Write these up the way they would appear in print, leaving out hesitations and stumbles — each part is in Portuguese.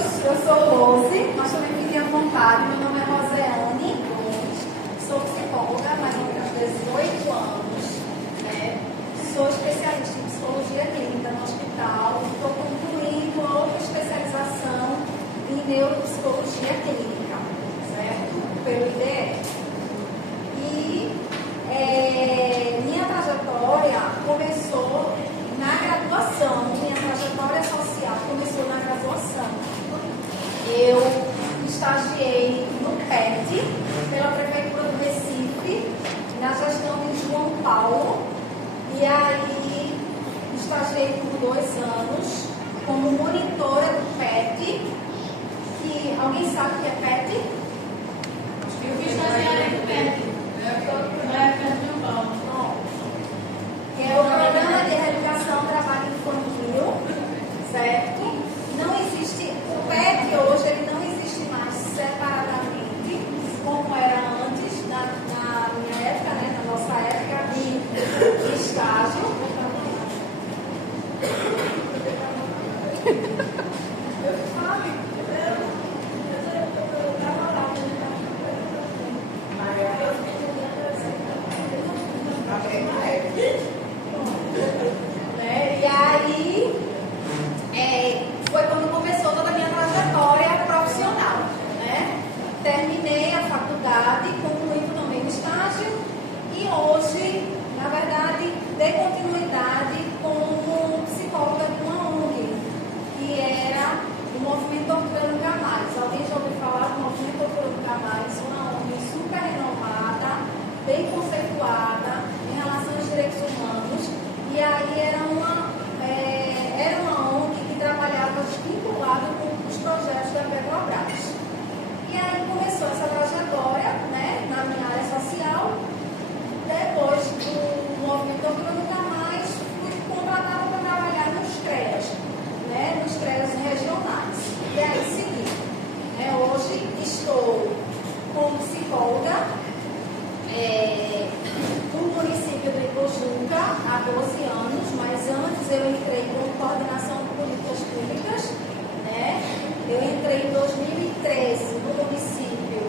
eu sou Rose, mas também fiquem à vontade. Meu nome é Roseane, sou psicóloga, mais ou menos 18 anos, né? Sou especialista em psicologia clínica no hospital, estou concluindo outra especialização em neuropsicologia clínica, certo? Pelo IDE. E minha trajetória começou na graduação, minha trajetória social começou na graduação. Eu estagiei no PET, pela Prefeitura do Recife, na gestão de João Paulo, e aí estagiei por 2 anos como monitora do PET, que alguém sabe o que é PET? Eu fiz estagiária do PET. Que é o Programa de Reeducação Trabalho Infantil, certo? Não existe, o PET hoje ele não existe mais separadamente, como era antes, na minha época, né, na nossa época de estágio. E aí foi quando começou toda a minha trajetória profissional, né? Terminei a faculdade, concluindo também o estágio e hoje, na verdade, dei continuidade como psicóloga de uma ONG, que era o Movimento Tortura Nunca Mais. Alguém já ouviu falar do Movimento Tortura Nunca Mais? Uma ONG super renomada, bem conceituada em relação aos direitos humanos. E aí era uma ONG que trabalhava vinculada com os projetos da Petrobras. E aí começou essa trajetória, né, na minha área social. Depois do Movimento Tortura Nunca Mais, fui contratada para trabalhar nos CREAS, né, nos CREAS regionais. E aí segui. Hoje estou como psicóloga no município de Ipojuca há 12 anos, mas antes eu entrei como coordenação de políticas públicas, né? Eu entrei em 2013 no município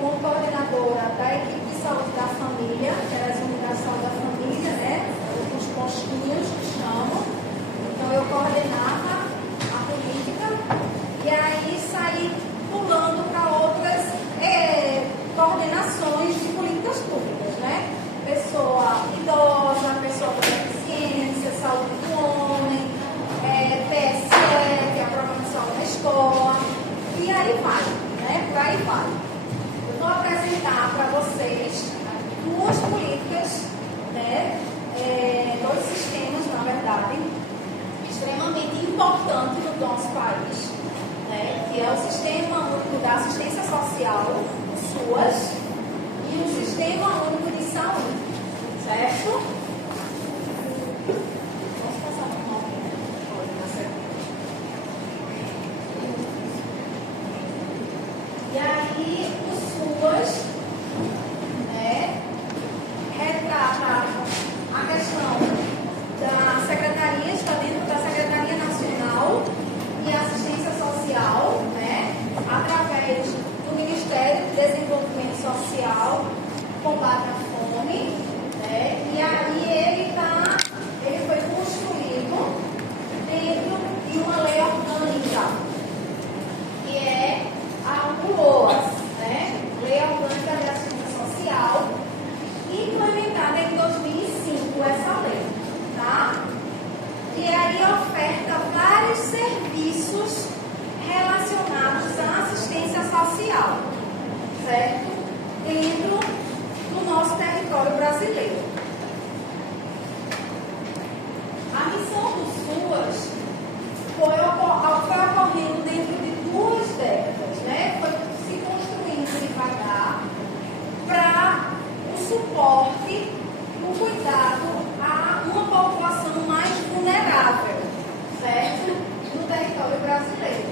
como coordenadora da equipe de saúde da família, que era as unidades de saúde da família, né? Os postinhos que chamam. Então eu coordenava a política e aí saí pulando para outras coordenações de políticas públicas, né? Pessoa idosa, pessoa com deficiência, saúde do homem, PSE, que é a programação da escola, e aí vai, né? Por aí vai. Eu vou apresentar para vocês 2 políticas, né? 2 sistemas, na verdade, extremamente importantes no nosso país, né? Que é o Sistema Único da Assistência Social, o SUAS, e o Sistema Único de Saúde, certo? Posso passar para o nome? Pode, tá certo. E aí, o SUAS, né, retrata a questão da secretaria, está dentro da Secretaria Nacional de Assistência Social, né, através do Ministério do Desenvolvimento Social, combate à fome, né, e aí ele foi construído dentro de uma lei orgânica, que é a UOAS, né, Lei Orgânica de Assistência Social, implementada em 2005 essa lei, tá? E aí oferta vários serviços relacionados à assistência social, certo? Dentro do nosso território brasileiro. A missão do SUAS foi ocorrendo dentro de 2 décadas, né? Foi se construindo devagar para o suporte, o cuidado a uma população mais vulnerável, certo? No território brasileiro.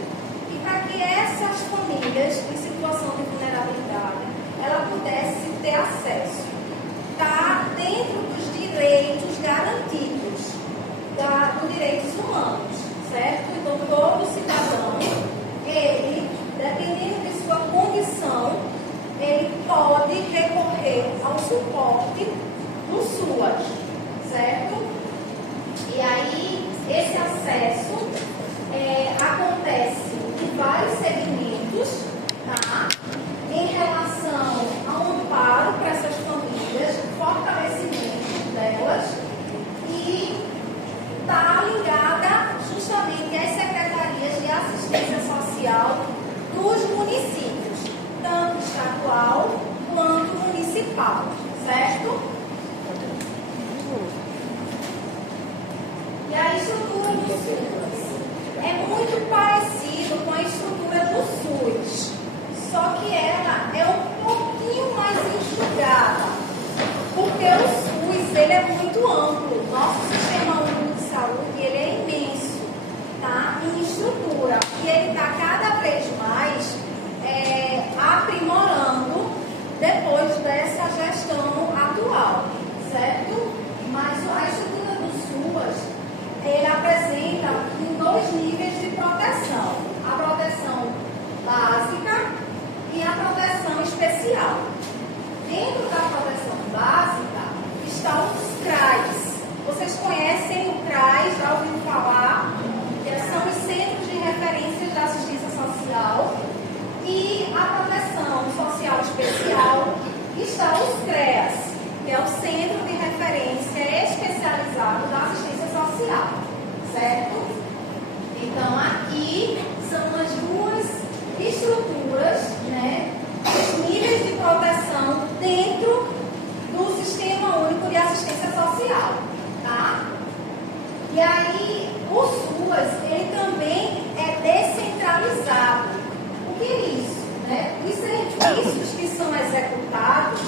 E para que essas famílias em situação de vulnerabilidade ela pudesse ter acesso, está dentro dos direitos garantidos dos direitos humanos, certo? Então todo cidadão dos municípios, tanto estadual quanto municipal, certo? E a estrutura do SUS é muito parecido com a estrutura do SUS, só que ela é um pouquinho mais estruturada, porque o SUS ele é muito amplo. Nosso sistema único de saúde ele é imenso, tá? Em estrutura, e ele está cada vez mais aprimorando depois dessa gestão atual, certo? Mas a estrutura do SUS ele apresenta em 2 níveis de proteção: a proteção básica e a proteção especial. Dentro da proteção básica estão os CRAs. Vocês conhecem o CRAs, já ouviram falar? Que são os Centros de Referência da Assistência Social. E a proteção social especial está os CREAS, que é o Centro de Referência Especializado da Assistência Social, certo? Então, aqui são as 2 estruturas, né, os níveis de proteção dentro do Sistema Único de Assistência Social, tá? E aí, o SUS, ele também é descentralizado. O que é isso? Né? Os serviços que são executados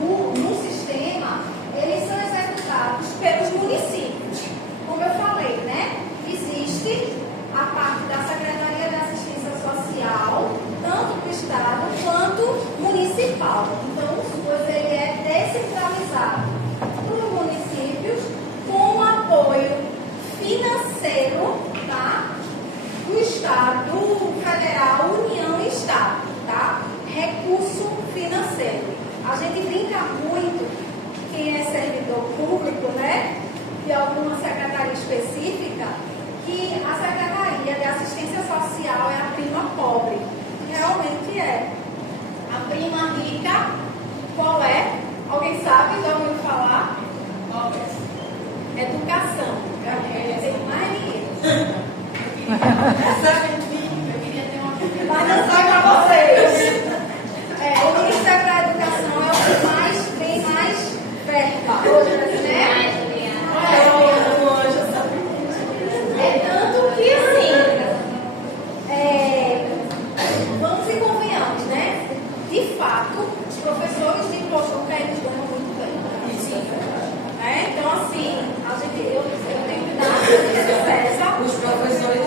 no sistema, eles são executados pelos municípios. Como eu falei, né? Existe a parte da Secretaria de Assistência Social, tanto do Estado quanto municipal. Então, o SUS ele é descentralizado para os municípios com apoio financeiro, tá? Do Estado, do Federal, União e Estado, tá? Recurso financeiro. A gente brinca muito, quem é servidor público, né? De alguma secretaria específica, que a Secretaria de Assistência Social é a prima pobre. Realmente é. A prima rica, qual é? Alguém sabe? Já ouviu falar? Educação. Tem mais dinheiro. Eu queria ter uma filha. Mas não sai para vocês. O Ministério da Educação é o que mais vem mais perto hoje, né? É tanto que assim, vamos e convenhamos, né? De fato, os professores de Pojuca eles ganham muito bem. Então assim, eu tenho que dar certeza. Os professores de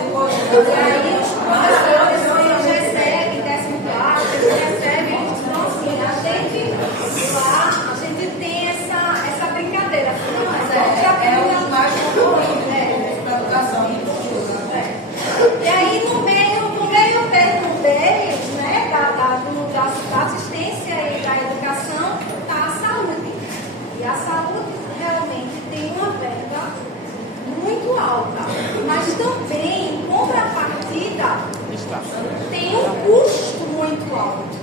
E aí os professores recebem 14º, eles recebem, então assim, a gente tem essa brincadeira. é o mais concorrido da educação. E aí no meio termo deles, né, da assistência e da educação, está a saúde. E a saúde realmente tem uma verba muito alta, mas também, em contrapartida, tem um custo muito alto,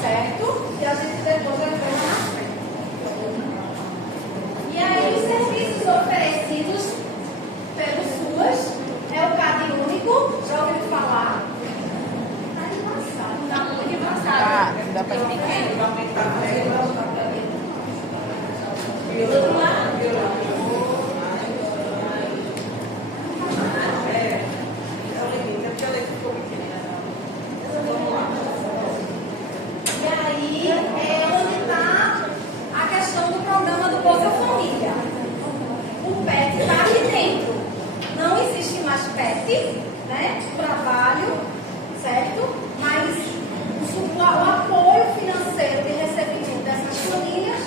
certo? E a gente depois vai ver lá na frente. E aí, os serviços oferecidos pelo SUS é o CAD único, já ouviu falar? Está muito avançado. Dá para entender. Vamos lá? E aí é onde está a questão do programa do Bolsa Família. O PET está aqui dentro. Não existe mais PET, né? Trabalho, certo? Mas o apoio financeiro de recebimento dessas famílias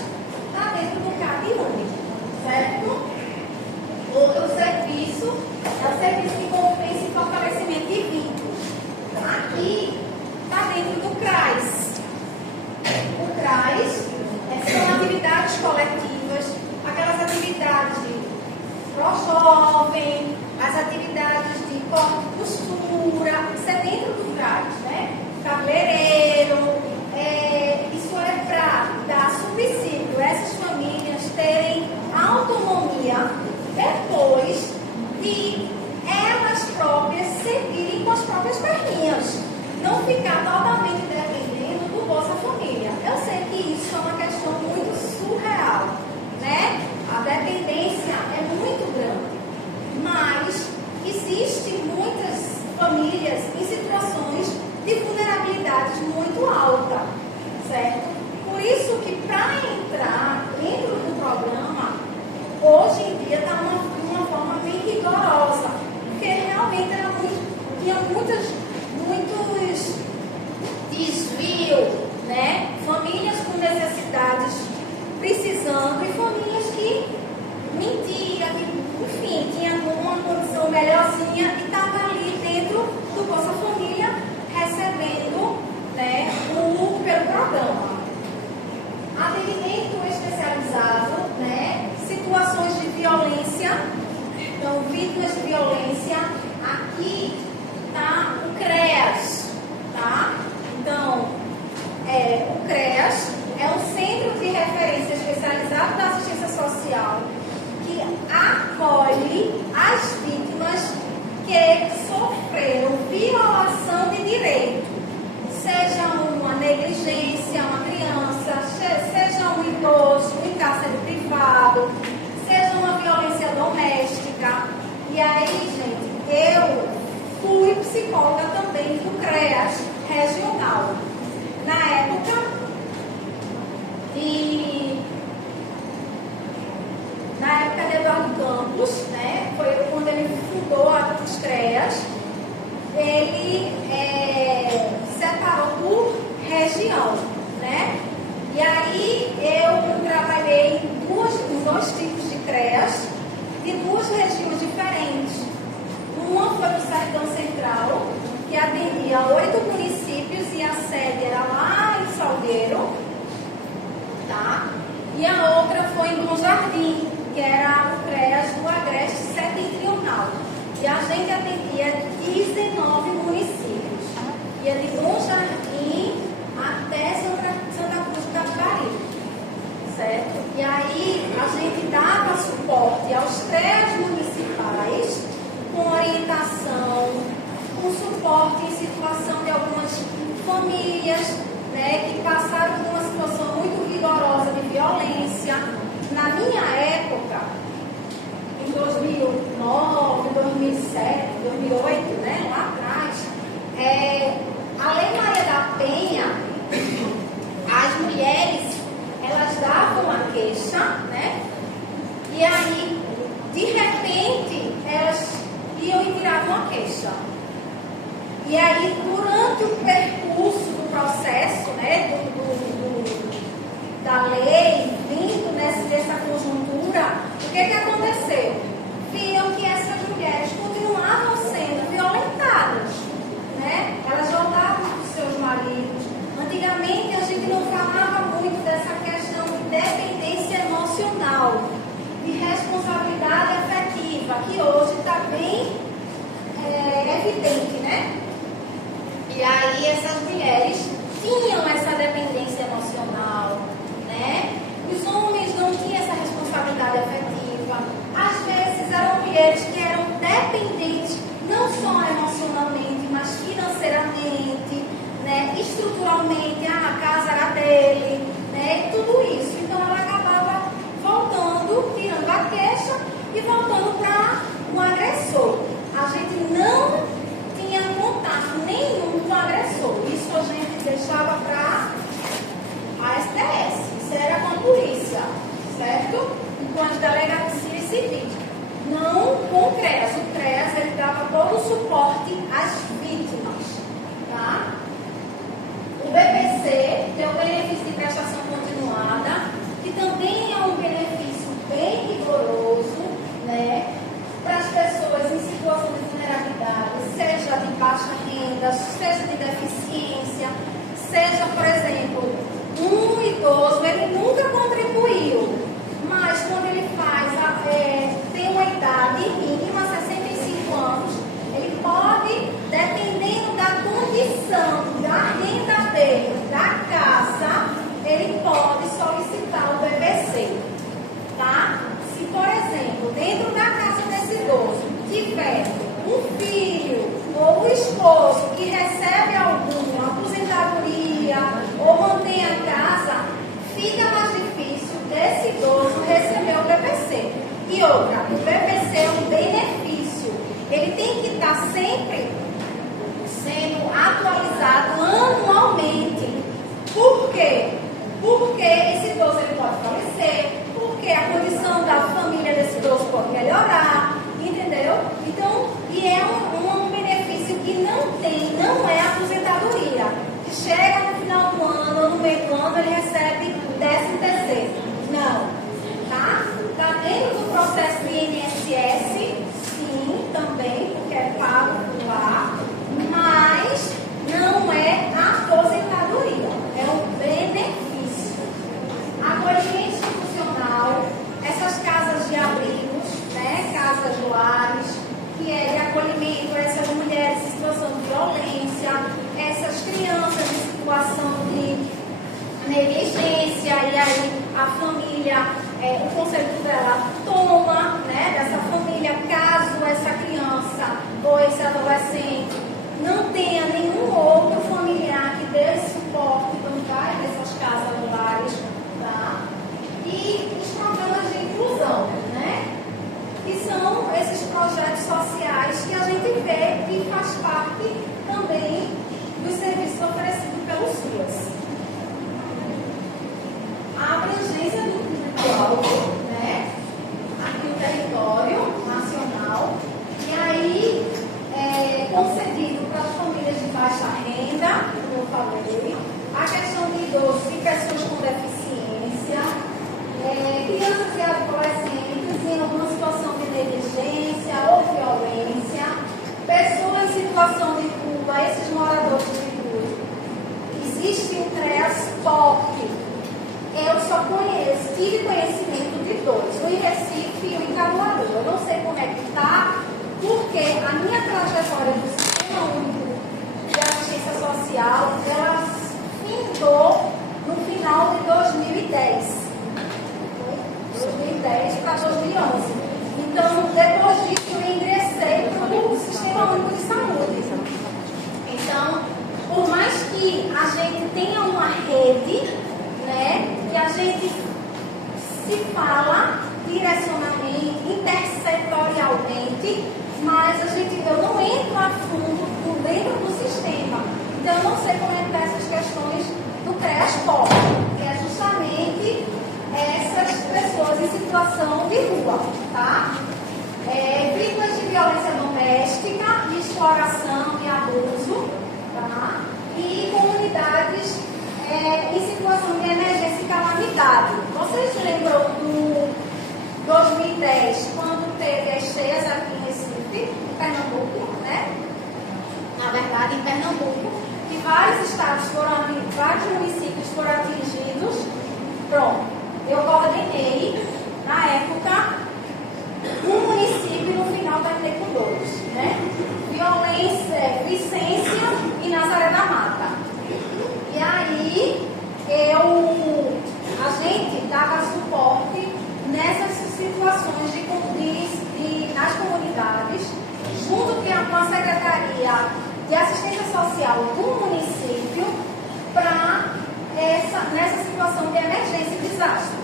está dentro do CAD único, certo? Outro serviço é o serviço de convivência e fortalecimento de vínculos. Aqui está dentro do CRAS. O CRAS são atividades coletivas, aquelas atividades de pró-jovem, as atividades de corte e costura, isso é dentro do CRAS, né? Cabeleireiro, isso é para dar subsídio a essas famílias terem autonomia depois ficar totalmente dependendo do Bolsa Família. Eu sei que isso é uma questão muito surreal, né? A dependência é muito grande, mas existem muitas famílias em situações de vulnerabilidade muito alta, certo? Por isso que para entrar dentro do programa, hoje em dia está de uma forma bem rigorosa, porque realmente tinha muitos desvios, né? Famílias com necessidades precisando e famílias que mentiam, enfim, tinha alguma condição melhorzinha e estava ali dentro do Bolsa Família recebendo, né, pelo programa. Atendimento especializado, né? Situações de violência, então vítimas de violência, aqui tá o CREAS, tá? Então, o CREAS é um centro de referência especializado da assistência social que acolhe as vítimas que sofreram violação de direito, seja uma negligência, uma criança, seja um idoso em cárcere privado, seja uma violência doméstica. E aí, gente, eu fui psicóloga também do CREAS regional. Na época de Eduardo Campos, né, foi quando ele fundou os CREAS, ele separou por região, né? E aí eu trabalhei em dois tipos de CREAS, de duas regiões diferentes. Uma foi no Sertão Central, que atendia 8 municípios e a sede era lá em Salgueiro, tá? E a outra foi em Bom Jardim, que era o CREAS do Agreste Setentrional. E a gente atendia 19 municípios. Ia de Bom Jardim até Santa Cruz do Capibaribe, certo? E aí a gente dava suporte aos CREAS municipais, com orientação, com suporte em situação de algumas famílias, né, que passaram por uma situação muito rigorosa de violência. Na minha época, em 2009, 2007, 2008, né, lá atrás, a Lei Maria da Penha, as mulheres, elas davam a queixa, né, e aí, de repente, elas iam e tiravam a queixa. E aí, durante o percurso do processo, né, da lei, vindo nessa conjuntura, o que aconteceu? Viam que essas mulheres continuavam sendo violentadas, né? Elas voltavam para os seus maridos. Antigamente a gente não falava muito dessa questão de dependência emocional, de responsabilidade afetiva, que hoje está bem evidente, né? E aí essas mulheres tinham essa dependência emocional, né? Os homens não tinham essa responsabilidade afetiva. Às vezes eram mulheres que eram dependentes, não só emocionalmente, mas financeiramente, né? Estruturalmente, a casa era dele, né? E tudo isso. Então ela acabava voltando, tirando a queixa e voltando para o agressor. A gente não tinha contato nenhum com o agressor. Isso a gente deixava para a SDS. Isso era com a polícia, certo? Com as delegacias civis. Não com o CREAS. O CREAS, ele dava todo o suporte às vítimas, tá? O BPC, que é o benefício de prestação continuada, que também é um benefício bem rigoroso, né? Para as pessoas em situação de vulnerabilidade, seja de baixa renda, seja de deficiência, seja, por exemplo, um idoso, ele nunca contribuiu, mas quando ele tem uma idade mínima, 65 anos, ele pode, dependendo da condição, da renda dele, da casa, ele pode solicitar o BPC, tá? Se, por exemplo, dentro da casa desse idoso tiver um filho ou um esposo que recebe alguma sempre sendo atualizado anualmente. Por quê? Porque esse idoso ele pode falecer, porque a condição da família desse idoso pode melhorar, entendeu? Então, e é um benefício que não é aposentadoria. Que chega no final do ano ou no meio do ano, ele recebe 13º. Não, tá? Está dentro do processo do INSS, sim, também, porque é pago por lá, mas não é aposentadoria, é um benefício. Acolhimento institucional, essas casas de abrigos, né, casas de lares, que é de acolhimento a essas mulheres em situação de violência, essas crianças em situação de negligência, e aí a família, o conselho tutelar toma, né, dessa família, caso essa criança ou esse adolescente não tenha nenhum outro familiar que dê suporte, então vai nessas casas lares, tá? E os programas de inclusão, né? Que são esses projetos sociais que a gente vê que faz parte também dos serviços oferecidos pelo SUAS. A abrangência do individual, né? Aqui no território nacional, e aí concedido para as famílias de baixa renda, como eu falei, a questão de idosos e pessoas com deficiência, crianças e adolescentes em alguma situação de negligência ou violência, pessoas em situação de rua, esses moradores de rua. Existe o CREAS-POP. Eu só tive conhecimento de dois, o em Recife e o em Caruaru. Eu não sei como é que está, porque a minha trajetória do Sistema Único de Assistência Social, ela findou no final de 2010. 2010 para 2011. Então, depois disso, eu ingressei no Sistema Único de Saúde. Então, por mais que a gente tenha uma rede, né, que a gente se fala direcionalmente, intersetorialmente, mas eu não entro a fundo dentro do sistema. Então, eu não sei como é que tá essas questões do CREAS-POP, que é justamente essas pessoas em situação de rua, tá? Vítimas de violência doméstica, de exploração e abuso, tá? E comunidades em situação de emergência e calamidade. Vocês lembram do 2010, quando teve as cheias aqui em Recife, em Pernambuco, né? Na verdade, em Pernambuco, que vários municípios foram atingidos. Pronto, eu coordenei, na época, um município, no final terminei com dois, né? Vicência e Nazaré da Mata. E aí, a gente dava suporte nessas situações nas comunidades, junto com a Secretaria de Assistência Social do município, nessa situação de emergência e desastre.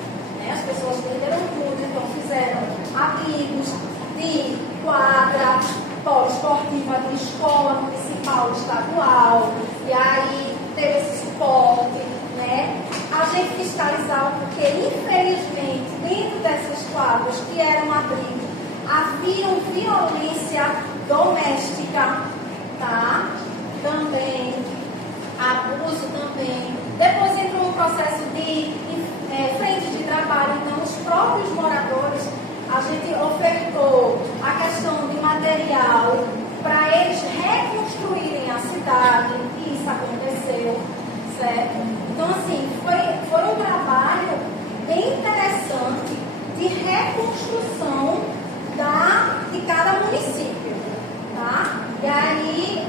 As pessoas perderam tudo, então fizeram abrigos de quadra poliesportiva de escola municipal, estadual, e aí teve esse suporte, né? A gente fiscalizava, porque infelizmente dentro dessas quadras que eram abrigo, havia violência doméstica, tá? Também, abuso também. Depois entrou um processo de frente de trabalho, então os próprios moradores, a gente ofertou a questão de material para eles reconstruírem a cidade, e isso aconteceu, certo? Então, assim, foi um trabalho bem interessante de reconstrução de cada município, tá? E aí,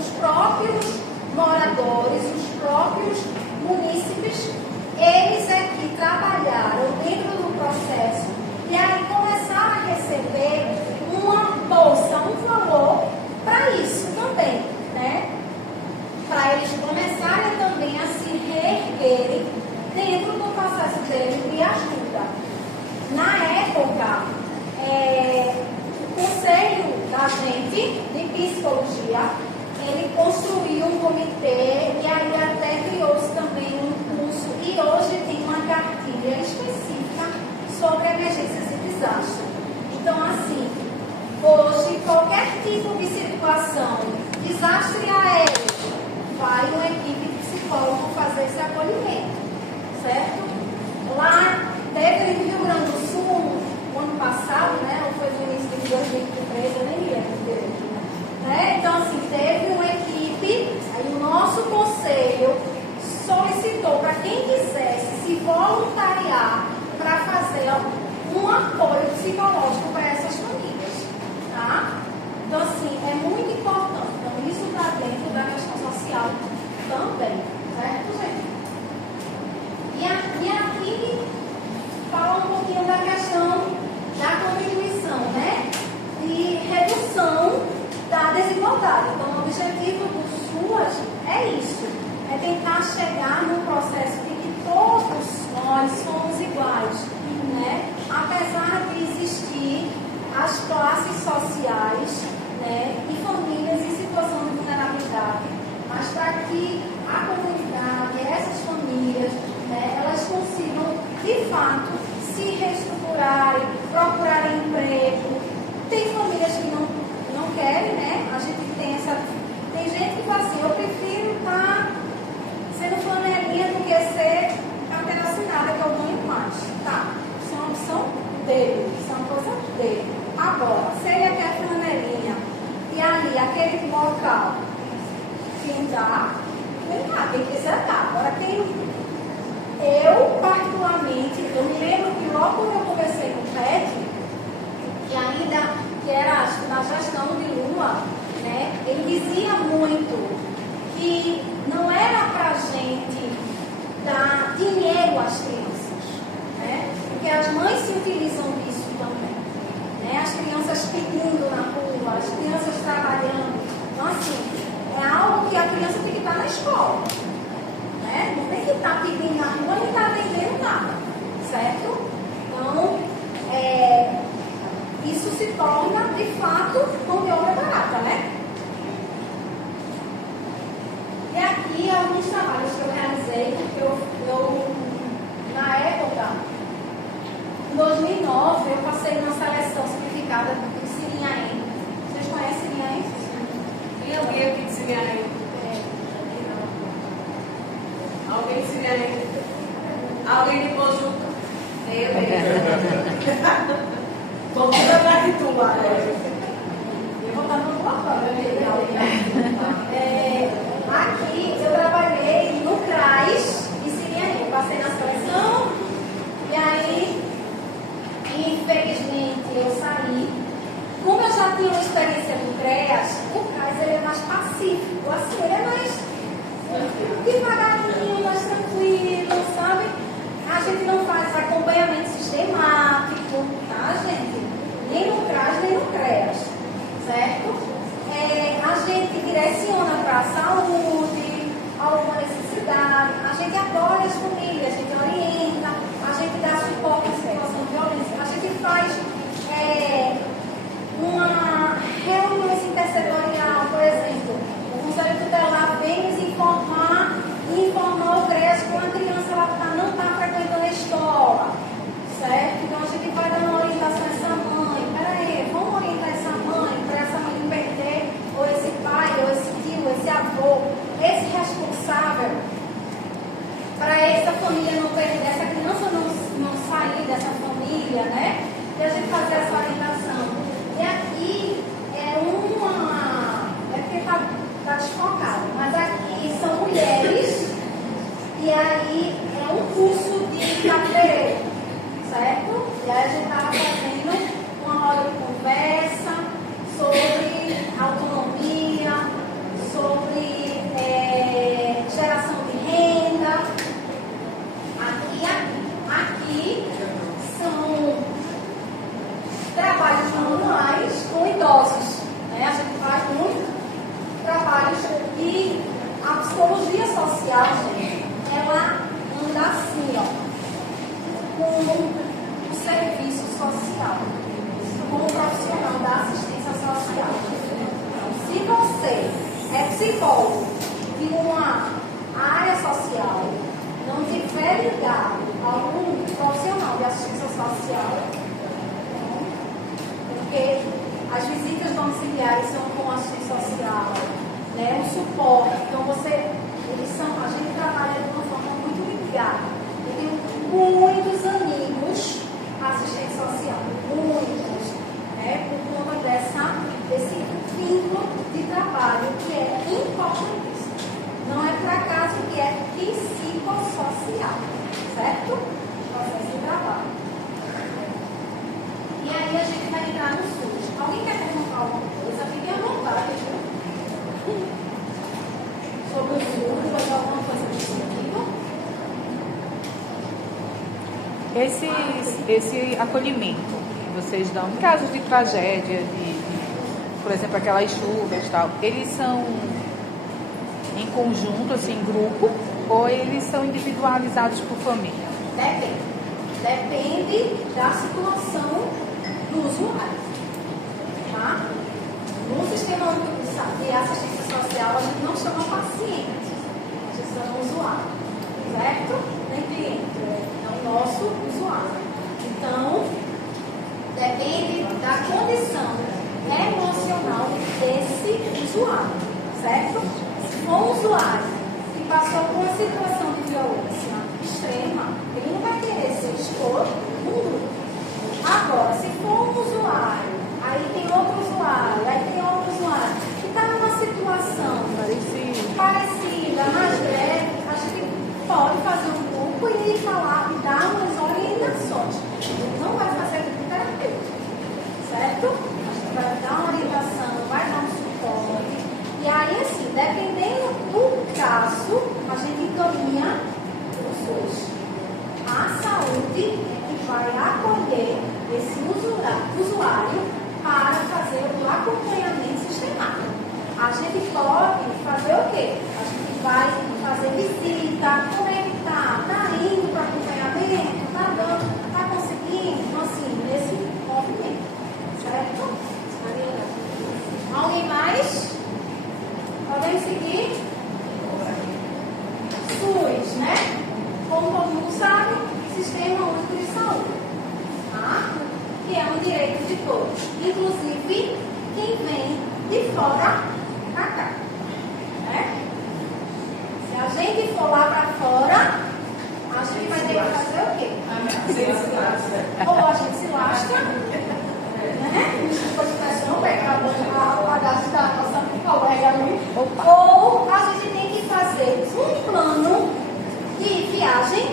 os próprios moradores, os próprios munícipes, eles aqui trabalharam dentro do processo e aí começaram a receber gerente de psicologia, ele construiu um comitê e aí até criou-se também um curso e hoje tem uma cartilha específica sobre emergências e desastres. Então, assim, hoje qualquer tipo de situação, desastre aéreo, vai uma equipe de psicólogos fazer esse acolhimento, certo? Lá, teve no Rio Grande do Sul, o ano passado, né, ou foi no início de 2023, eu nem lembro direito, né? Então, assim, teve uma equipe, aí o nosso conselho solicitou para quem quisesse se voluntariar para fazer um apoio psicológico para essas famílias, tá? Então, assim, é muito importante. Então, isso está dentro da questão social também, certo, gente? E aqui fala um pouquinho da questão da contribuição, né? E redução da desigualdade. Então, o objetivo do SUAS é isso, é tentar chegar num processo de que todos nós somos iguais, né? Apesar de existir as classes sociais, né, e famílias em situação de vulnerabilidade, mas para que a comunidade, essas famílias, né, elas consigam, de fato, se reestruturarem, procurarem emprego. Tem famílias que não querem, né? A gente tem gente que fala assim, eu prefiro estar sendo flanelinha do que ser carteira assinada, que eu ganho mais. Tá, isso é uma opção dele, isso é uma coisa dele. Agora, se ele quer flanelinha e ali, aquele local, quem dá, quem quiser dá. Agora, eu, particularmente, eu me lembro que logo quando eu comecei no PET, que era na gestão de Lula, né, ele dizia muito que não era para a gente dar dinheiro às crianças, né, porque as mães se utilizam disso também, né, as crianças pedindo na rua, as crianças trabalhando. Então, assim, é algo que a criança tem que estar na escola, né, não tem que estar pedindo na rua nem estar vendendo nada, certo? Então, isso se torna, de fato, mão de obra barata, né? E aqui alguns trabalhos que eu realizei, porque eu na época, em 2009, eu passei numa seleção simplificada do Siriaém. Vocês conhecem Siriaém? Tem alguém aqui de Siriaém? Alguém de Siriaém? Alguém de Pojuca? Vamos trabalhar de tu lá. Eu vou estar no aqui eu trabalhei no CRAS de Siriaém. Eu passei na seleção e aí, infelizmente, eu saí. Como eu já tinha uma experiência no CREAS, o CRAS ele é mais pacífico, assim, ele é mais devagarinho, mais tranquilo, sabe? A gente não faz acompanhamento sistemático, tá, gente? Nem no CRAS, nem no CREAS, certo? A gente direciona para a saúde, alguma necessidade, a gente apoia as famílias, a gente orienta, a gente dá suporte à situação de violência, a gente faz uma reunião intersetorial, por exemplo, o Conselho Tutelar vem nos informar e informar o CREAS que uma criança não está frequentando a escola, certo? Então a gente vai dando uma orientação a essa mãe, peraí, vamos orientar essa mãe, para essa mãe não perder, ou esse pai, ou esse tio, esse avô, esse responsável, para essa família não perder, essa criança não sair dessa família, né? E a gente fazer essa orientação. E aqui é porque está desfocado, mas aqui são mulheres, e aí é um curso de cabeleireiro, certo? E aí a gente estava fazendo uma roda de conversa sobre autonomia, sobre geração de renda. Aqui são trabalhos manuais com idosos, né? A gente faz muitos trabalhos e a psicologia social, gente, ela anda assim, ó, com o serviço social, como profissional da assistência social. você é psicólogo de uma área social, não tiver ligado a algum profissional de assistência social, porque as visitas domiciliares são com assistência social, né, um suporte. Então a gente trabalha de uma forma muito ligada. Eu tenho muitos amigos assistentes sociais, muitos, né, por conta desse vínculo de trabalho que é importantíssimo. Não é por acaso que é psicossocial, certo? Processo de trabalho. E aí a gente vai entrar no SUS. Alguém quer perguntar alguma coisa? Fique à vontade, viu? Sobre o SUS, ou alguma coisa desse sentido? Esse acolhimento que vocês dão em casos de tragédia, por exemplo, aquelas chuvas e tal, eles são em conjunto, assim, em grupo, ou eles são individualizados por família? Depende. Depende da situação do usuário. Tá? No sistema único de assistência social, a gente não chama paciente, a gente chama usuário. Certo? Nem cliente, é o nosso usuário. Então, depende da condição emocional desse usuário, certo? Se for um usuário que passou por uma situação de violência extrema, ele não vai querer se expor no grupo. Agora, se for um usuário, aí tem outro usuário, que está numa situação parecida, mais leve, a gente pode fazer um grupo e falar e dar umas orientações. Ele não vai fazer com terapeuta, certo? A gente vai dar uma orientação, vai dar um suporte. E aí, assim, dependendo do caso, a gente encaminha o SUS. A saúde vai acolher esse usuário para fazer o acompanhamento sistemático. A gente pode fazer o quê? A gente vai fazer visita, como é que está? Está indo para acompanhamento? Está dando? Está conseguindo? Então, assim, nesse movimento. Certo? Alguém mais? Podemos seguir? SUS, né? Como todo mundo sabe, Sistema Único de Saúde. Tá? Que é um direito de todos. Inclusive, quem vem de fora para cá. Né? Se a gente for lá para fora, a gente vai ter que fazer o quê? Ou a gente se lasca, né? Desculpa a expressão, pegando a bagagem da nossa colega ali. Ou a gente tem que fazer um plano de viagem,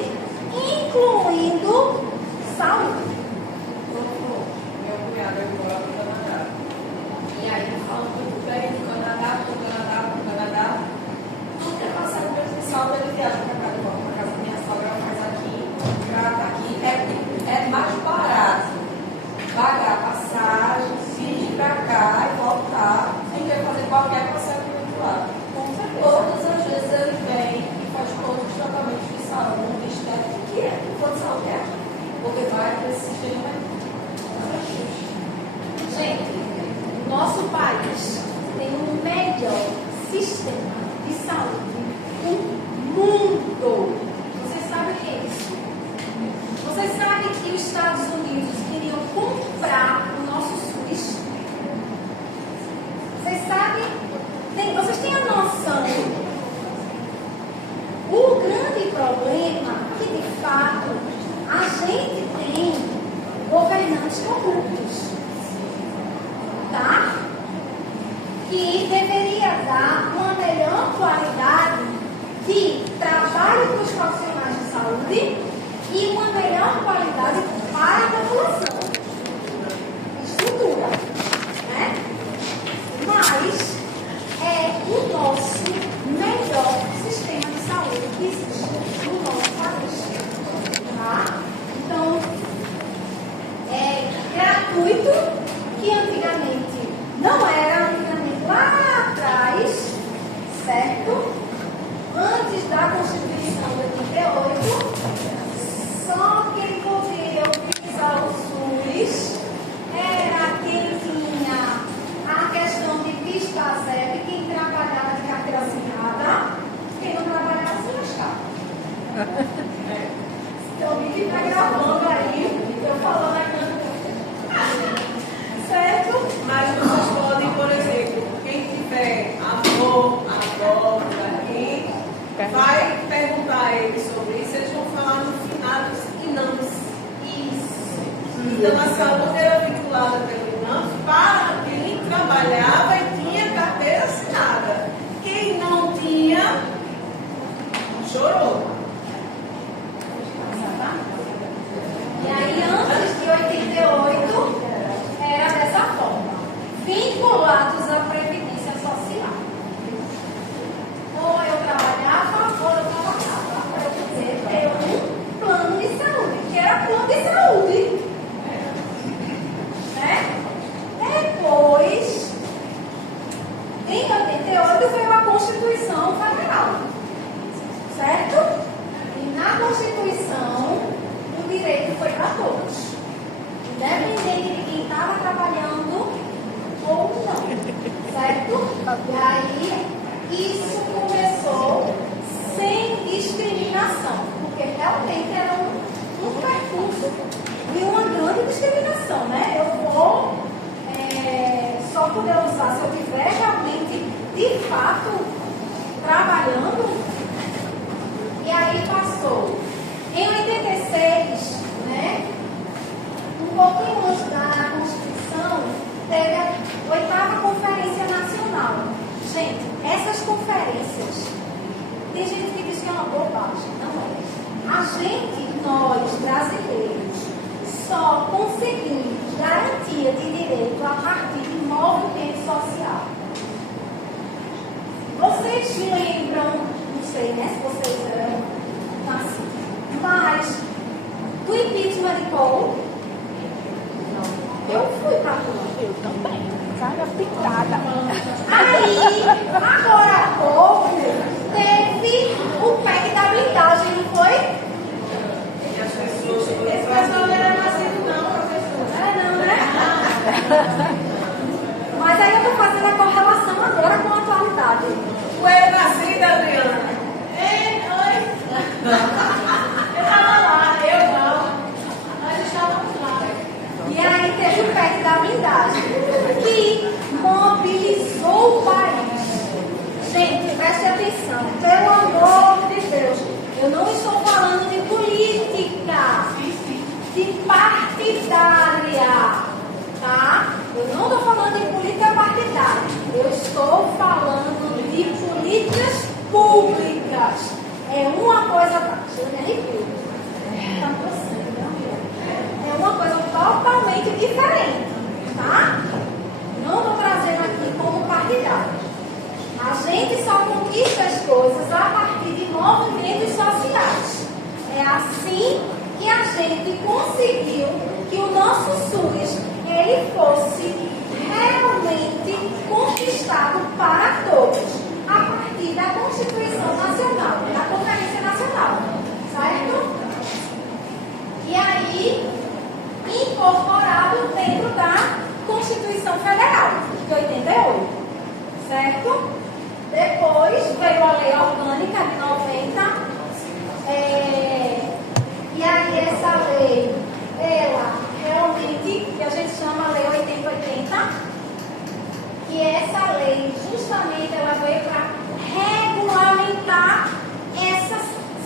incluindo saúde. Meu cunhado mora no Canadá. E aí, falando muito bem do Canadá, tudo que é passado pelo saldo, ele viaja para cá de volta, para casa da minha sogra, faz aqui, para estar aqui. É mais barato pagar passagem, vir para cá e voltar, sem ter que fazer qualquer processo lá. Todas as vezes ele vem e faz todos os tratamentos de saúde, estética, que é, quanto saúde é, porque vai para esse sistema. Gente, o nosso país tem o melhor sistema de saúde do mundo. Você sabe o que é isso? Você sabe que os Estados Unidos queriam comprar o nosso SUS? Vocês sabem? Vocês têm a noção? O grande problema é que, de fato, a gente tem governantes corruptos. Tá? Que deveria dar uma melhor qualidade de trabalho para os profissionais de saúde e uma melhor qualidade para a população. Estrutura, né? Mas é o nosso melhor sistema de saúde que existe no nosso país. Tá? Então, é gratuito, que antigamente não era, antigamente lá atrás, certo? Antes da Constituição de 88, só quem podia utilizar o SUS fato trabalhando. E aí passou. Em 86, né, um pouquinho antes da Constituição, teve a 8ª Conferência Nacional. Gente, essas conferências, tem gente que diz que é uma bobagem, não é? A gente, nós brasileiros, só conseguimos garantia de direito a partir de movimento social. Vocês lembram, não sei, né, se vocês eram nascidos, mas do impeachment de Collor? Eu fui para lá. Eu também. Cara pintada. Aí, agora há pouco, teve o PEC da blindagem, não foi? Esse pessoal não era nascido, não, professor. Não, né? Mas aí eu estou fazendo a correlação agora com a atualidade. Tu é nascida, Adriana? Oi. Eu estava lá, eu não. Nós estávamos lá. E aí teve o PEC da blindagem, que mobilizou o país. Gente, preste atenção, pelo amor de Deus, eu não estou falando de política, de partidária, tá? Eu não estou falando de política partidária, eu estou falando de políticas públicas. É uma coisa, deixa eu me arrepio. É uma coisa totalmente diferente, tá? Não estou trazendo aqui como partidário. A gente só conquista as coisas a partir de movimentos sociais. É assim que a gente conseguiu que o nosso SUS ele fosse realmente conquistado para todos, a partir da Constituição Nacional, da Conferência Nacional, certo? E aí, incorporado dentro da Constituição Federal, de 88, certo? Depois veio a Lei Orgânica de 90, e aí essa lei, ela realmente, que a gente chama Lei 8080, e essa lei, justamente, ela veio para regulamentar essa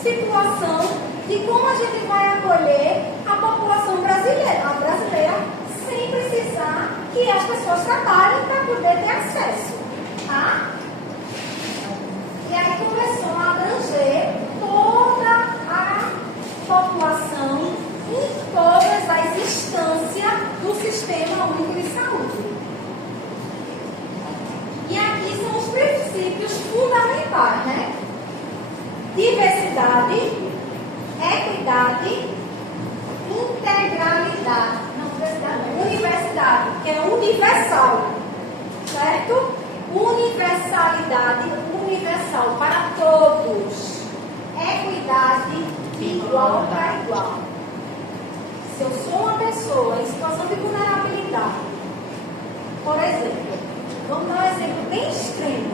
situação de como a gente vai acolher a população brasileira, sem precisar que as pessoas trabalhem para poder ter acesso, tá? E aí começou a abranger toda a população em todas as instâncias do Sistema Único de Saúde. E aqui são os princípios fundamentais, né? Diversidade, equidade, integralidade. Não, diversidade não. Universidade, que é universal, certo? Universalidade, universal para todos. Equidade, igual para igual. Se eu sou uma pessoa em situação de vulnerabilidade, por exemplo, vamos dar um exemplo bem extremo,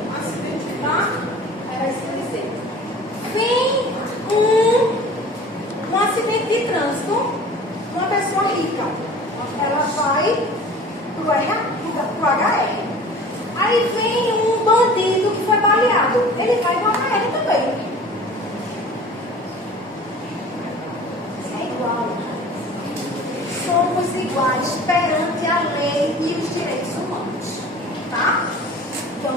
tá? Era isso que eu ia dizer. Vem um acidente de trânsito, uma pessoa rica, ela vai pro HR. Aí vem um bandido que foi baleado, ele vai pro HR também. Isso é igual. Somos iguais perante a lei e os direitos humanos, tá? Então,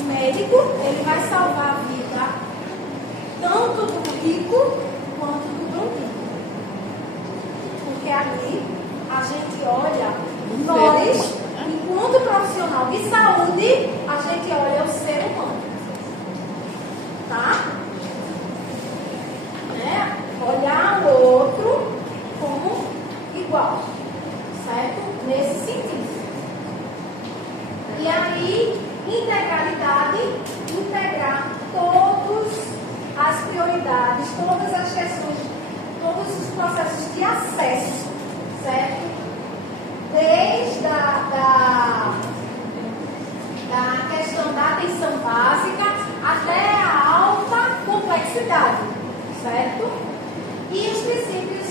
o médico, ele vai salvar a vida tanto do rico quanto do bandido. Porque ali a gente olha, nós, enquanto profissional de saúde, a gente olha o ser humano. Tá? Né? Olhar o outro como igual. Certo? Nesse sentido. E aí, integralidade, integrar todas as prioridades, todas as questões, todos os processos de acesso, certo? Desde a questão da atenção básica até a alta complexidade, certo? E os princípios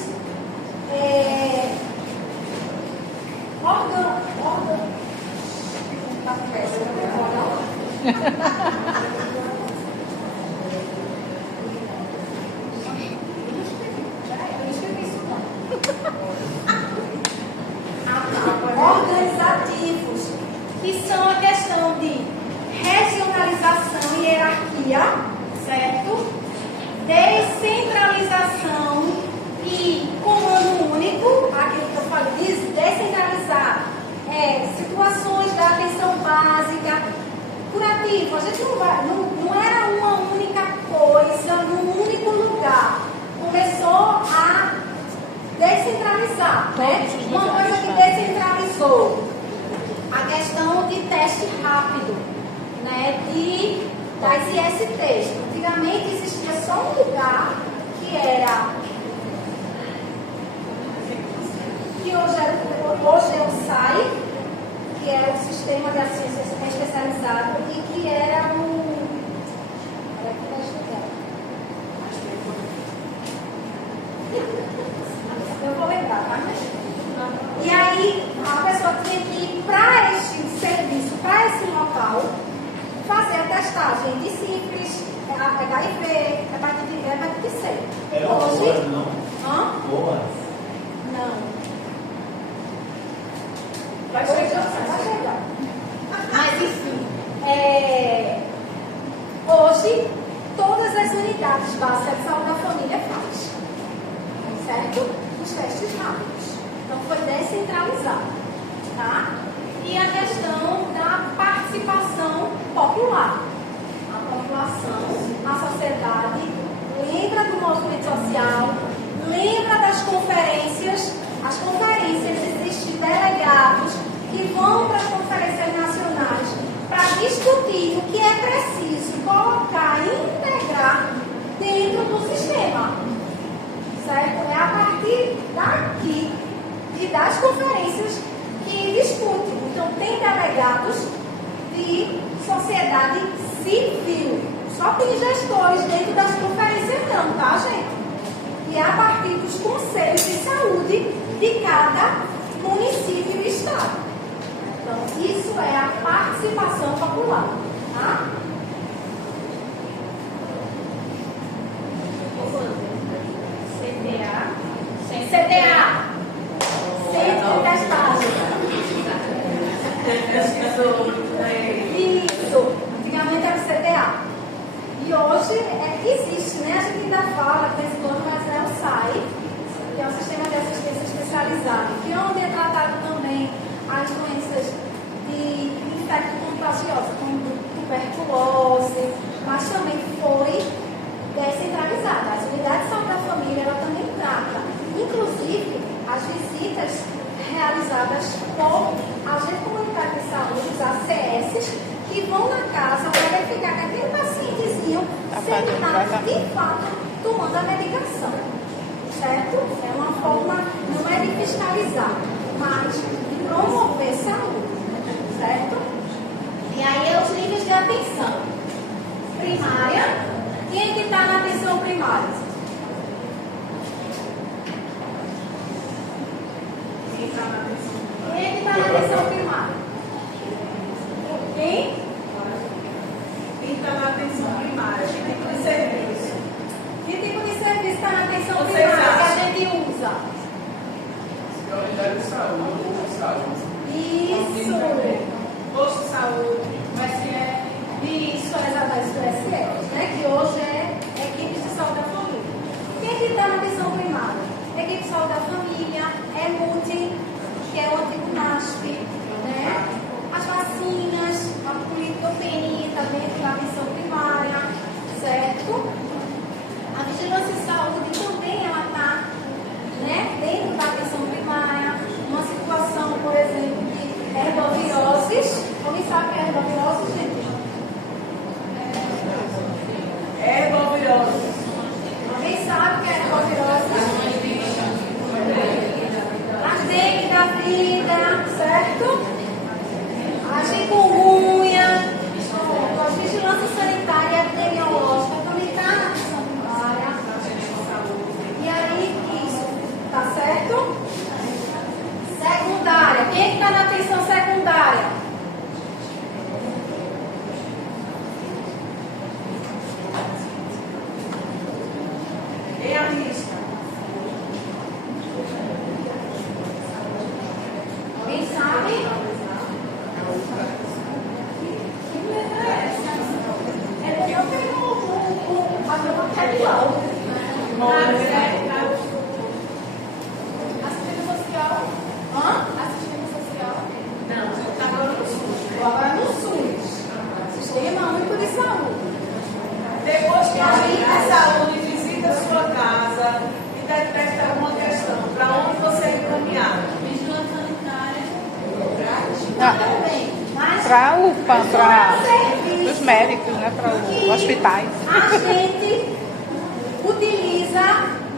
Organizativos, que são a questão de regionalização e hierarquia, certo? Descentralização e comando único, aquilo que eu falei, descentralizar situações da atenção básica, curativo. A gente não era uma única coisa, num único lugar. Começou a descentralizar, né? Uma coisa que descentralizou, a questão de teste rápido, né? Das ISTs. Antigamente existia só um lugar que era, que hoje é o SAI, que era o Sistema de Assistência Especializado, e que era eu vou lembrar, tá? E aí a pessoa tinha que ir para este serviço, para esse local, fazer a testagem de sífilis, HIV, hepatite C. Era Hoje, boas, não? Hã? Boas. Não. Vai chegar. Mas enfim, hoje todas as unidades básicas de saúde da família faz, certo? Os testes rápidos. Então foi descentralizado, tá? E a questão da participação popular. A população, a sociedade, lembra do movimento social, lembra das conferências. As conferências, existem delegados que vão para as conferências nacionais para discutir o que é preciso colocar e integrar dentro do sistema. Certo? É a partir daqui e das conferências que discutem. Então, tem delegados de sociedade civil. Só tem gestores dentro das conferências não, tá, gente? E é a partir dos conselhos de saúde de cada município e estado. Então, isso é a participação popular, tá? CDA. Centro de Testagem. Isso. Antigamente era o CDA. E hoje existe, né? A gente ainda fala, de vez em quando, mas é o SAI, que é o Sistema de Assistência Especializada, que é onde é tratado também as doenças de infecto contagioso, como tuberculose, mas também foi descentralizada. As unidades de saúde da família, ela também trata, inclusive, as visitas realizadas por agentes comunitários de saúde, os ACS, que vão na casa para verificar que aquele pacientezinho está, de fato, tomando a medicação. Certo? É uma forma, não é de fiscalizar, mas de promover saúde. Certo? E aí é os níveis de atenção. Primária. Quem é que está na atenção primária? Quem é que está na atenção primária? Quem? Quem está na atenção primária? Que tipo de serviço? Que tipo de serviço está na atenção Vocês primária que a acham? gente usa? Unidade de saúde. Isso. Posto de saúde, USF. Isso, exatamente, do SF, né? Que hoje é equipe de saúde da família. Quem é que está na atenção primária? Equipe de saúde da família, multi, que é o antigo NASP, né? As vacinas, a política PNI está dentro da atenção primária, certo? A vigilância em saúde também ela está, né, dentro da atenção primária. Uma situação, por exemplo, de herboviroses. Alguém sabe o que é herbovirose, gente? Herbovirose. Alguém sabe o que é herbovirose? A dengue da vida, certo? A chikungunya, a vigilância sanitária e epidemiológica também está na atenção primária. E aí, isso, tá certo? Secundária. Quem é que está na atenção secundária? saúde. Depois que a gente de saúde visita a sua casa e detecta alguma questão, para onde você é encaminhado? Vigilância sanitária. Ah, Mas para o UPA, para serviço os médicos, né? Para os hospitais. a gente utiliza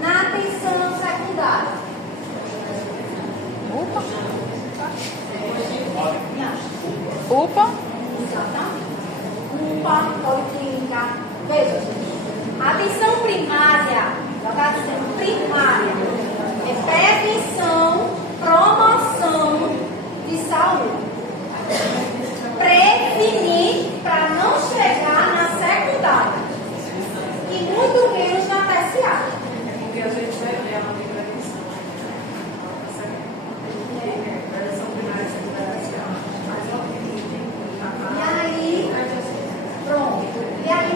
na atenção secundária. UPA? UPA? Exatamente. UPA, policlínica. Veja, gente. A atenção primária, já está dizendo primária, é prevenção, promoção de saúde. Prevenir para não chegar na secundária e muito menos na terciária. Porque a gente vai ver a prevenção. Prevenção primária e secundária. E aí, pronto. E aí,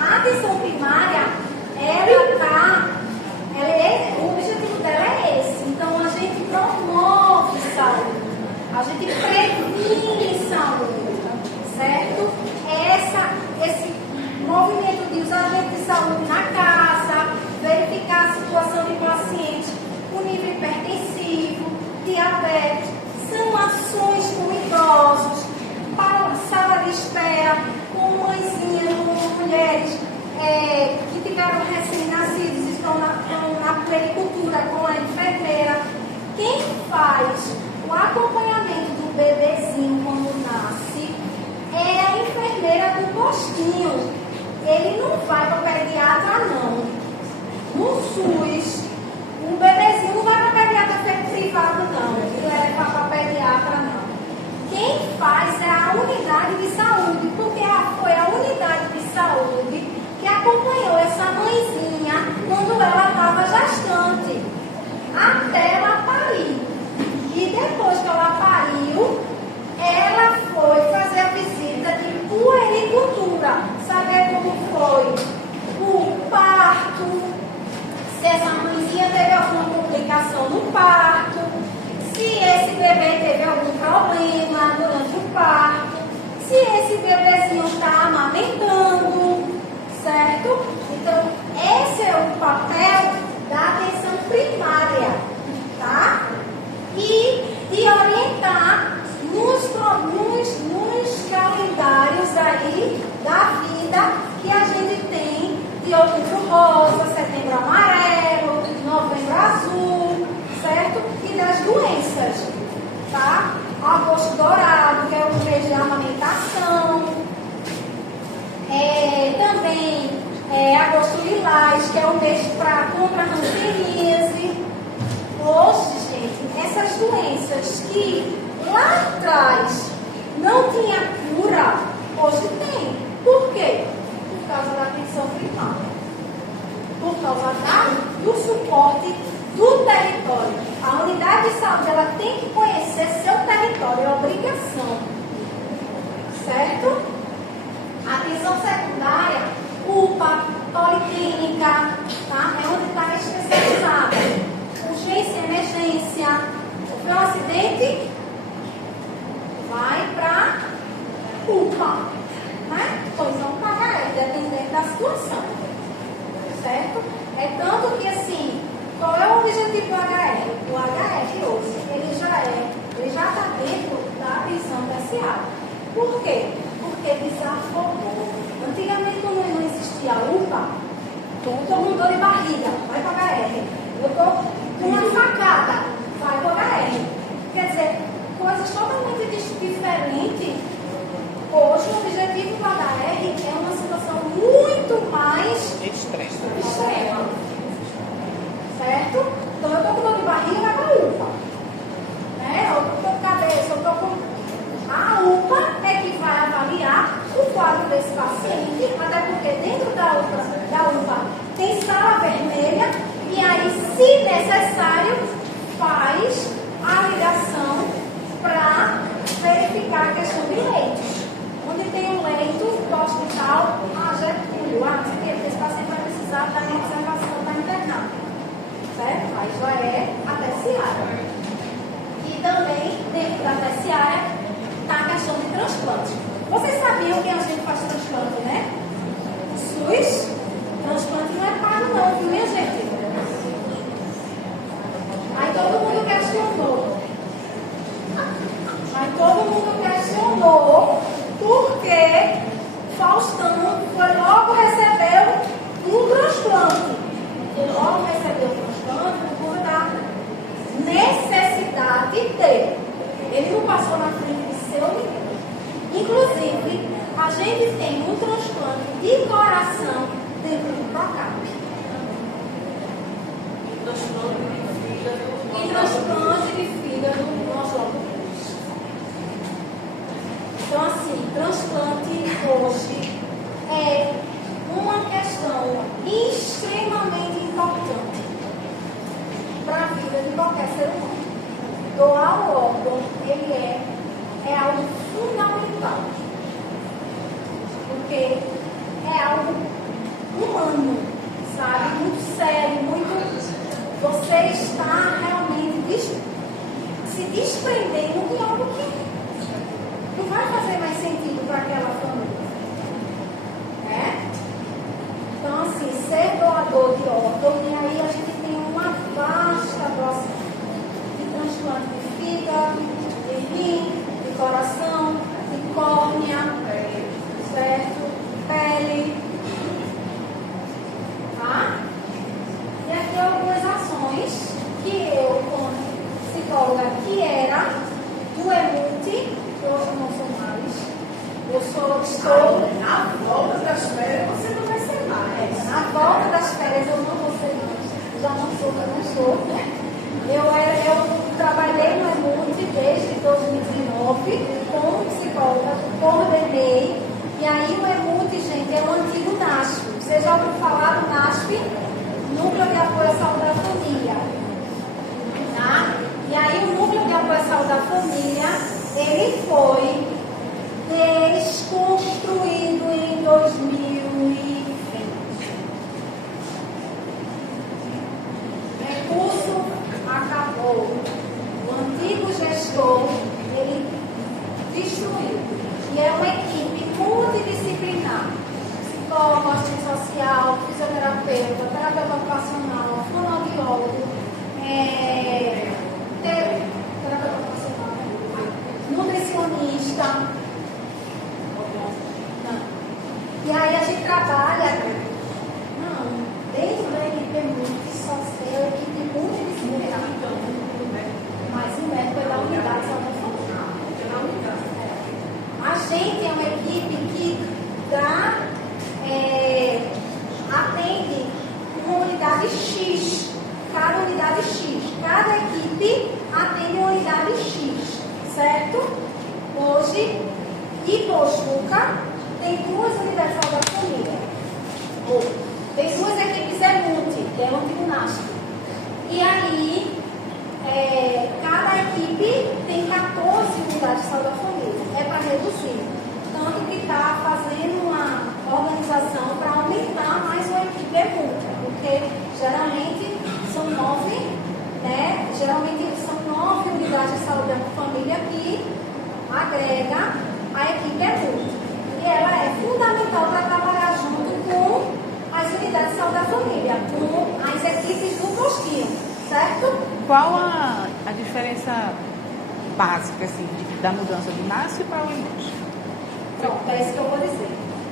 a atenção primária, o objetivo dela é esse. Então, a gente promove saúde. A gente previne saúde, certo? Esse movimento de usar agente de saúde na casa, verificar a situação de pacientes com nível hipertensivo, diabetes, são ações com idosos, para sala de espera, com mãezinhas, com mulheres que tiveram recém-nascidos, estão na puericultura com a enfermeira. Quem faz o acompanhamento do bebezinho quando nasce é a enfermeira do postinho. Ele não vai para o pediatra, não. No SUS, o bebezinho não vai para o pediatra privado, não. Ele leva para o pediatra, não. Quem faz é a unidade de saúde, porque foi a unidade de saúde que acompanhou essa mãezinha quando ela estava gestante, até ela parir. E depois que ela pariu, ela foi fazer a visita de puericultura, saber como foi o parto, se essa mãezinha teve alguma complicação no parto, se esse bebê teve algum problema durante o parto, se esse bebezinho está amamentando, certo? Então, esse é o papel da atenção primária, tá? E orientar nos calendários aí da vida que a gente tem de outubro rosa, setembro amarelo, novembro azul, certo? E das doenças, tá? Agosto dourado, que é o mês de amamentação. Também agosto lilás, que é o mês contra a hanseníase. Hoje, gente, essas doenças que lá atrás não tinha cura, hoje tem. Por quê? Por causa da atenção primária. Por causa do suporte do território. A unidade de saúde, ela tem que conhecer seu território, é obrigação. Certo? A atenção secundária, UPA, policlínica, tá? É onde está especializada. Urgência e emergência. Houve um acidente, vai para UPA, né? Pois não paga dependendo da situação, certo? É tanto que assim, qual é o objetivo do HR? O HR hoje, ele já está dentro da atenção terciária. Por quê? Porque desafogou. Antigamente, quando não existia UPA, todo mundo dor de barriga, vai para HR. Eu estou com uma facada, vai para HR. Quer dizer, coisas totalmente diferentes. Hoje, o objetivo do HR é uma situação muito mais extrema. Certo? Então, eu estou com dor de barriga, vai para a UPA. Né? Eu estou com cabeça, eu estou com... A UPA é que vai avaliar o quadro desse paciente, até porque dentro da UPA tem sala vermelha, e aí, se necessário, faz a ligação para verificar a questão de leitos. Onde tem um leito do hospital, Getúlio, não sei o que, esse paciente vai precisar da observação da internada. Certo? Aí já é a terciária. E também, dentro da terciária, está a questão de transplante. Vocês sabiam que a gente faz transplante voltou porque Faustão logo recebeu um transplante. Ele logo recebeu um transplante por conta da necessidade dele. Ele não passou na frente de seu menino. Inclusive, a gente tem um transplante de coração dentro do Procap. E transplante de fígado no nosso logo. Então, assim, transplante hoje é uma questão extremamente importante para a vida de qualquer ser humano. Doar o órgão, ele é algo fundamental. Porque é algo humano, sabe? Muito sério, muito... Você está realmente se desprendendo de algo que não vai fazer mais sentido para aquela família. Né? Então, assim, ser doador de órgão, e aí a gente tem uma vasta doação de transplante de fígado, de rim, de coração, de córnea, certo? Pele. Tá? E aqui algumas ações que eu, como psicóloga, que era do EMUT, hoje não sou mais. Eu estou Na volta das férias você não vai ser mais. na volta das férias eu não vou ser mais. Já não sou. Eu trabalhei no EMUT desde 2019 como psicóloga, coordenei. E aí o EMUT, gente, é o antigo NASF. Você já ouviu falar do NASF? Núcleo de Apoio à Saúde da Família. Tá? E aí o Núcleo de Apoio à Saúde da Família, ele foi desconstruído em 2020. O recurso acabou. O antigo gestor, ele destruiu. E é uma equipe multidisciplinar. Psicólogo, assistente social, fisioterapeuta, terapeuta ocupacional, fonoaudiólogo, terapeuta ocupacional, nutricionista. E aí a gente trabalha, dentro da equipe multissocial, equipe multidisciplinar. Mas o médico é da unidade de saúde familiar. A gente é uma equipe que atende uma unidade X, cada unidade X. Cada equipe atende uma unidade X, certo? Hoje, Ipojuca tem 2 unidades de saúde da família. Tem 2 equipes EMUT, que é o antigo NASF. E aí, cada equipe tem 14 unidades de saúde da família. É para reduzir. Tanto que está fazendo uma organização para aumentar mais uma equipe EMUT, porque geralmente são 9, né? Geralmente são 9 unidades de saúde da família que agrega a equipe EMUT. E ela é fundamental para trabalhar junto com as unidades de saúde da família, com as equipes do postinho, certo? Qual a diferença básica assim, da mudança do NASF para o EMUT? Pronto, é isso que eu vou dizer.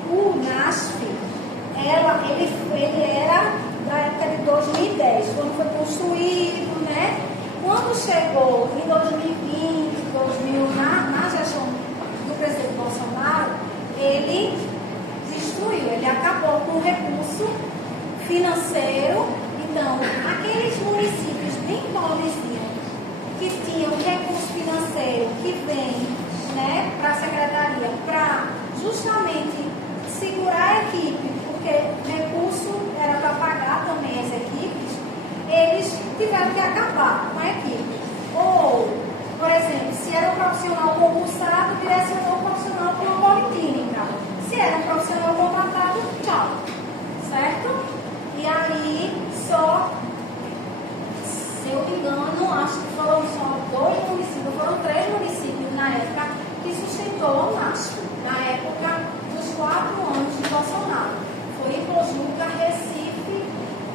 O NASF, ele era da época de 2010, quando foi construído, né? Quando chegou em 2020, na gestão do presidente Bolsonaro, ele destruiu, ele acabou com o recurso financeiro. Então, aqueles municípios bem pobrezinhos que tinham recurso financeiro que vem, né, para a secretaria para justamente segurar a equipe, porque recurso era para pagar também as equipes, eles tiveram que acabar com a equipe. Ou, por exemplo, se era um profissional concursado, direcionou o profissional para uma policlínica. Se era um profissional contratado, tchau. Certo? E aí, só, se eu me engano, acho que foram só 2 municípios, foram 3 municípios na época que sustentou o NASF, na época dos 4 anos de Bolsonaro. Foi Ipojuca, Recife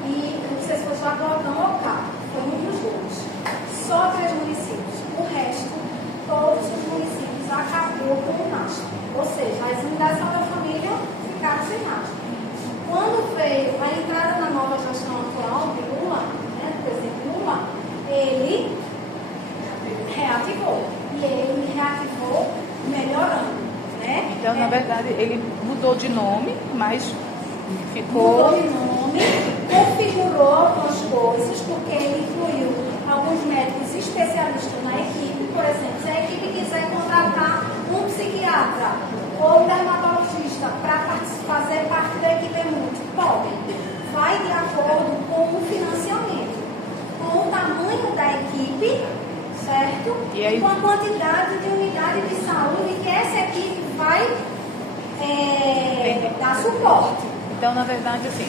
e, não sei se foi Jaboatão ou Cabo, foi um dos 2. Só 3 municípios. O resto, todos os municípios acabou com veio a entrada na nova gestão atual de Lula, né, do presidente Lula, ele reativou. E ele reativou melhorando, né? Então, na verdade, ele mudou de nome, mas ficou... Mudou de nome, configurou algumas coisas, porque ele incluiu alguns médicos especialistas na equipe. Por exemplo, se a equipe quiser contratar um psiquiatra ou um dermatologista para fazer parte da equipe múltipla, podem. Vai de acordo com o financiamento, com o tamanho da equipe, certo? E aí? Com a quantidade de unidade de saúde que essa equipe vai dar suporte. Então, na verdade, assim,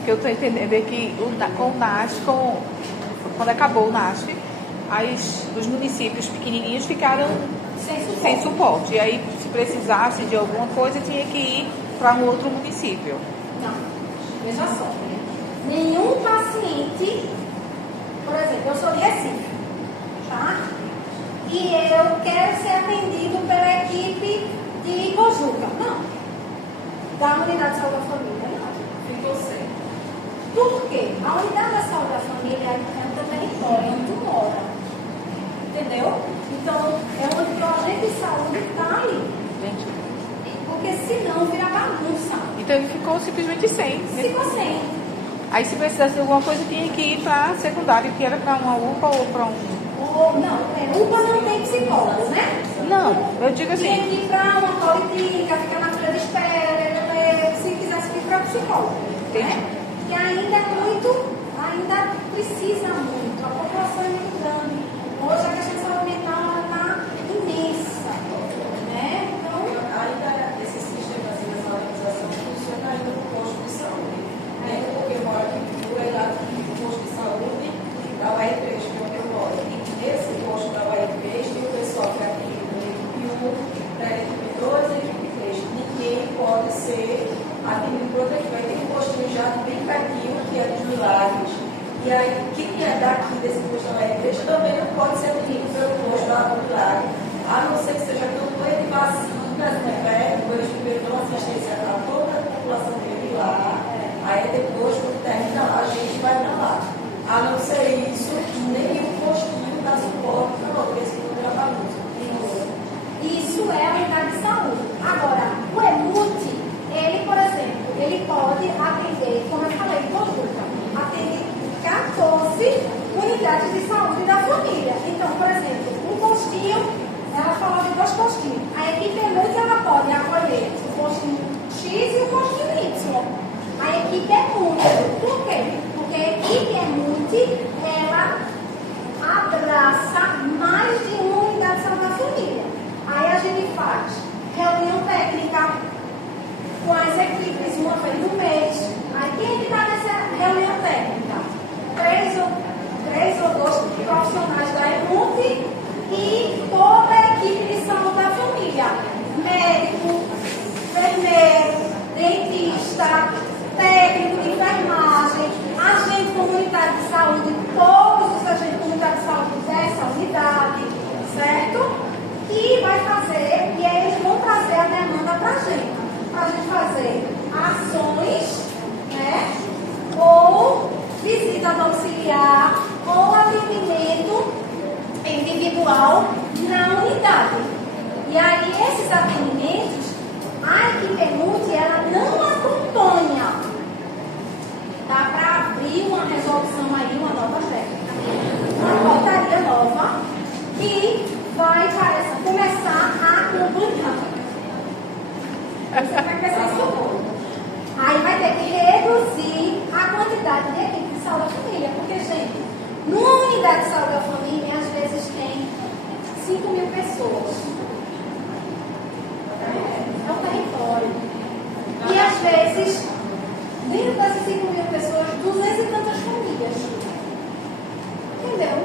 o que eu estou entendendo é que com o NASF, quando acabou o NASF, os municípios pequenininhos ficaram sem suporte. E aí, se precisasse de alguma coisa, tinha que ir para um outro município. Não, veja só. Nenhum paciente, por exemplo, eu sou de Recife, tá? E eu quero ser atendido pela equipe de Pojuca. Não. Da unidade de saúde da família, não. Ficou sem. Por quê? A unidade da saúde da família é no território onde tu mora. Entendeu? Então, é onde o agente de saúde está ali. Gente, Porque senão vira bagunça. então, ele ficou simplesmente sem. Ficou sem. Aí, se precisasse de alguma coisa, tinha que ir para secundário, que era para uma UPA ou para um... Ou não, UPA não tem psicólogo, né? Não, eu digo Tinha assim... que ir para uma policlínica, ficar na fila de espera, se quisesse ir para psicólogo. Né? Que ainda é muito, ainda precisa muito. A população é muito grande. Hoje a questão de saúde mental está imensa. Né? Então, Ainda esse sistema assim, dessa organização funciona ainda no posto de saúde. Porque eu moro aqui em lá no posto de saúde da UAE3, que é onde eu moro. E nesse posto da UAE3 tem o pessoal que é aqui da equipe 1, da equipe 2 e da equipe 3. Ninguém pode ser atendido por outra equipe. Aí tem um postinho já bem pertinho, que é dos Milagres. E aí, quem é daqui desse posto da UAE3 também não pode ser atendido pelo posto da Milagre. A não ser que seja campanha de vacinas, né? Depois primeiro dão assistência a toda a população que vive lá. Aí depois, quando termina lá, a gente vai para lá. A não ser isso, nenhum postinho dá suporte para outra, esse não trabalhoso. isso é a unidade de saúde. Agora, o EMUT, ele, por exemplo, ele pode atender, como eu falei, consulta, atende 14 unidades de saúde da família. Então, por exemplo, um postinho, ela falou de 2 postinhos. A equipe EMUT, ela pode acolher o postinho X e o postinho Y. A equipe é múltipla. Por quê? Porque a equipe é múltipla, ela abraça mais de uma unidade de saúde da família. Aí a gente faz reunião técnica com as equipes uma vez no mês. Aí quem é que está nessa reunião técnica? 3 ou 2 profissionais da EMUT e toda a equipe de saúde da família. Médico, enfermeiro, dentista, técnico de enfermagem, agente comunitário de saúde, todos os agentes comunitários de saúde dessa unidade, certo? E vai fazer, e aí eles vão trazer a demanda para a gente fazer ações, né? Ou visita domiciliar, ou atendimento individual na unidade. E aí esses atendimentos, a equipe EMUT, ela não acompanha. Dá para abrir uma resolução aí, uma nova técnica, uma portaria nova, que vai começar a acompanhar. Você vai começar a socorro. Aí vai ter que reduzir a quantidade de equipe de saúde da família. Porque, gente, numa unidade de saúde da família, às vezes tem 5.000 pessoas. É um território. E às vezes, dentro dessas 5.000 pessoas, 200 e tantas famílias. Entendeu?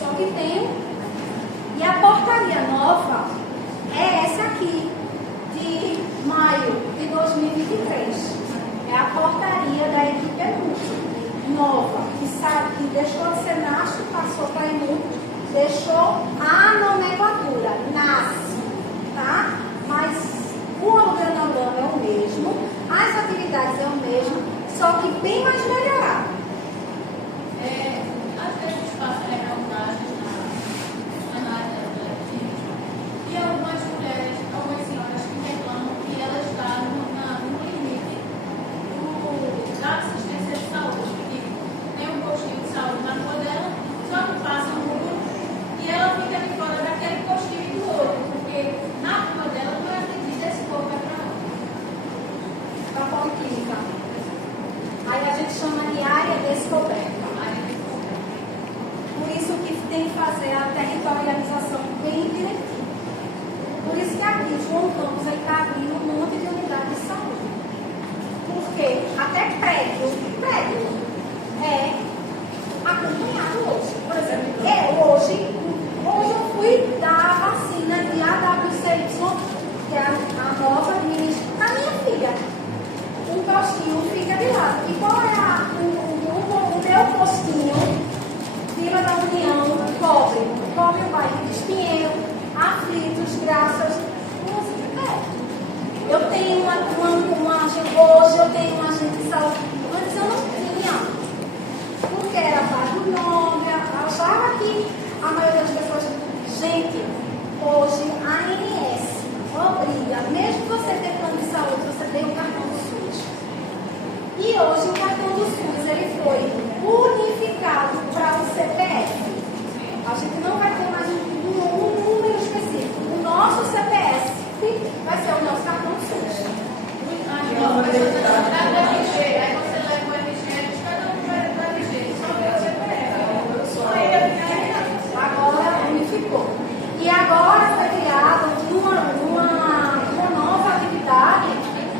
Só que tem. E a portaria nova é essa aqui, de maio de 2023. É a portaria da equipe EMUT nova, que sabe que deixou de ser NASF, passou para EMUT, deixou a nomenclatura, NASF, tá? Mas o organograma é o mesmo, postinho fica de lado. E qual é o meu postinho? Vila da União cobre o bairro de Espinheiro, Aflitos, Graças. Eu tenho uma agente, hoje eu tenho uma agente de saúde. Antes eu não tinha, porque era bairro Nóbrega. Eu achava que a maioria das pessoas, gente, hoje a ANS obriga, mesmo você ter plano de saúde, você tem um cartão do SUS. E hoje o cartão do SUS ele foi unificado para o CPF. A gente não vai ter mais um número específico. O nosso CPF vai ser o nosso cartão do SUS. Aí você leva o RG, cada um vai para o RG, só o CPF. Agora unificou. E agora foi criada uma nova atividade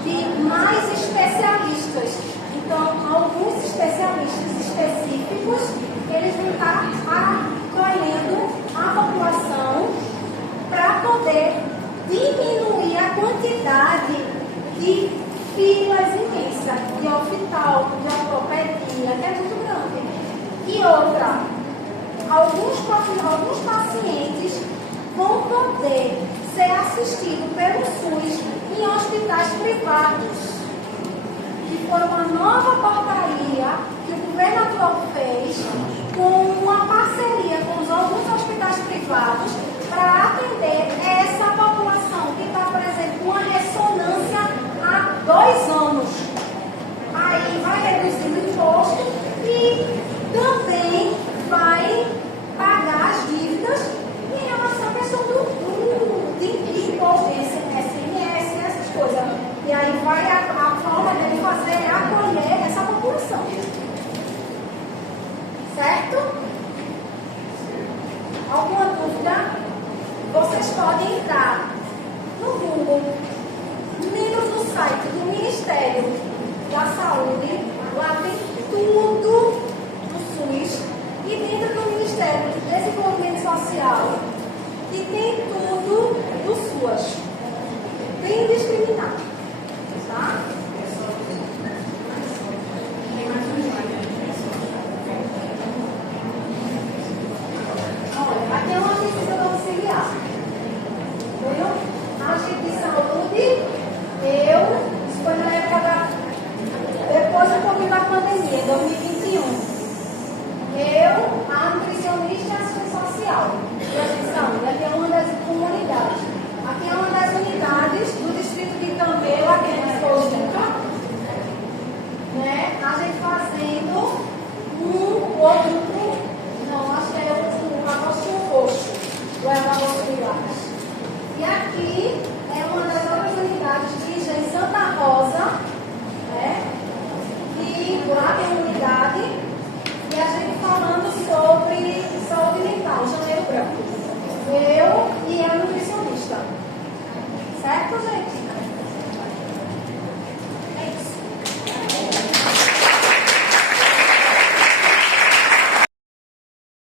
de mais especialistas. Então, alguns especialistas específicos, eles vão estar acolhendo a população para poder diminuir a quantidade de filas imensas de oftalmo, de ortopedia, que é muito grande. E outra, alguns pacientes vão poder ser assistidos pelo SUS em hospitais privados. Que foi uma nova portaria que o governo atual fez com uma parceria com alguns hospitais privados para atender essa população que está, por exemplo, com uma ressonância há 2 anos. Aí vai reduzir o imposto e também vai pagar as dívidas em relação à questão de imposto, SMS, essas coisas. E aí vai a forma dele fazer é acolher essa população. Certo? Alguma dúvida? Vocês podem entrar no Google, no site do Ministério da Saúde, lá tem tudo do SUS, e dentro do Ministério do Desenvolvimento Social, e tem tudo do SUS, bem discriminado, tá? Olha, aqui é uma agência domiciliar. Viu? A agente de saúde, isso foi na época depois um pouquinho da pandemia, 2021. A nutricionista e a assistente social. E a agente de saúde, aqui é uma das comunidades. Aqui é uma das unidades do distrito de Camelo, aqui em Sojuca, né? A gente fazendo outro